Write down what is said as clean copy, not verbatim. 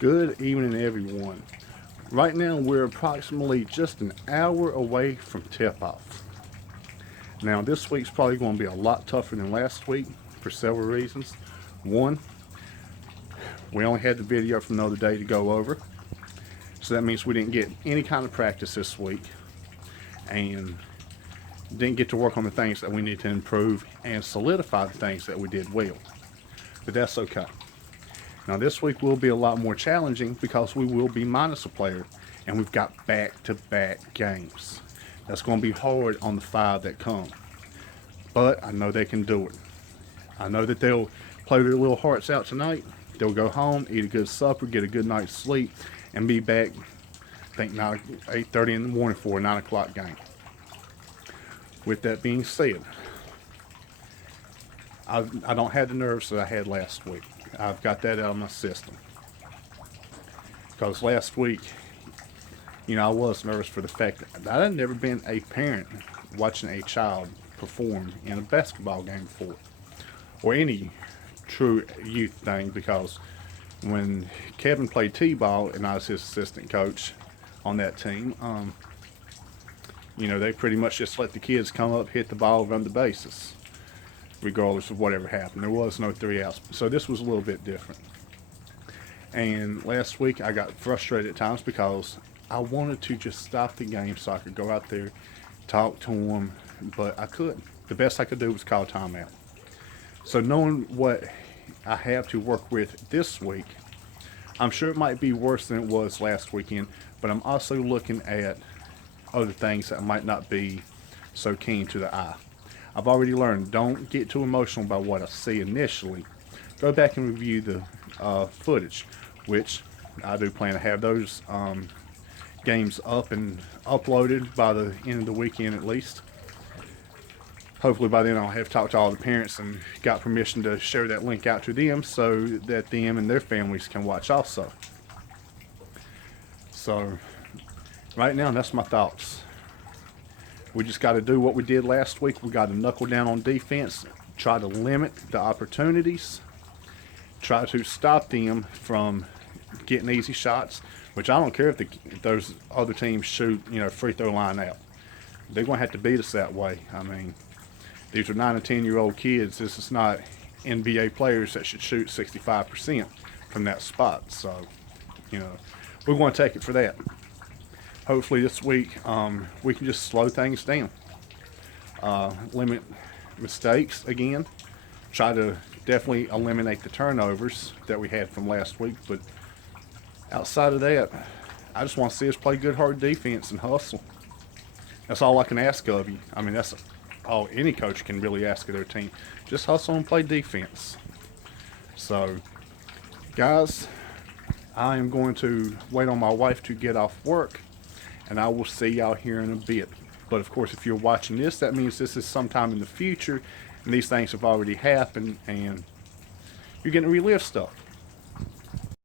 Good evening, everyone. Right now, we're approximately just an hour away from tip-off. Now, this week's probably going to be a lot tougher than last week for several reasons. One, we only had the video from the other day to go over, so that means we didn't get any kind of practice this week and didn't get to work on the things that we need to improve and solidify the things that we did well. But that's okay. Now this week will be a lot more challenging because we will be minus a player and we've got back-to-back games. That's going to be hard on the 5 that come. But I know they can do it. I know that they'll play their little hearts out tonight. They'll go home, eat a good supper, get a good night's sleep, and be back, I think, 8:30 in the morning for a 9 o'clock game. With that being said, I don't have the nerves that I had last week. I've got that out of my system. Because last week, I was nervous for the fact that I had never been a parent watching a child perform in a basketball game before. Or any true youth thing, because when Kevin played T-ball and I was his assistant coach on that team, they pretty much just let the kids come up, hit the ball, run the bases, regardless of whatever happened. There was no 3 outs. So this was a little bit different. And last week I got frustrated at times because I wanted to just stop the game so I could go out there, talk to them, but I couldn't. The best I could do was call timeout. So knowing what I have to work with this week, I'm sure it might be worse than it was last weekend, but I'm also looking at other things that might not be so keen to the eye. I've already learned, don't get too emotional about what I see initially. Go back and review the footage, which I do plan to have those games up and uploaded by the end of the weekend at least. Hopefully by then I'll have talked to all the parents and got permission to share that link out to them so that them and their families can watch also. So right now, that's my thoughts. We just got to do what we did last week. We got to knuckle down on defense, try to limit the opportunities, try to stop them from getting easy shots, which I don't care if those other teams shoot, free throw line out. They're going to have to beat us that way. I mean, these are 9 and 10-year-old kids. This is not NBA players that should shoot 65% from that spot. So, we're going to take it for that. Hopefully this week we can just slow things down, limit mistakes again, try to definitely eliminate the turnovers that we had from last week. But outside of that, I just want to see us play good hard defense and hustle. That's all I can ask of you. I mean, that's all any coach can really ask of their team. Just hustle and play defense. So guys, I am going to wait on my wife to get off work, and I will see y'all here in a bit. But of course, if you're watching this, that means this is sometime in the future, and these things have already happened, and you're getting to relive stuff.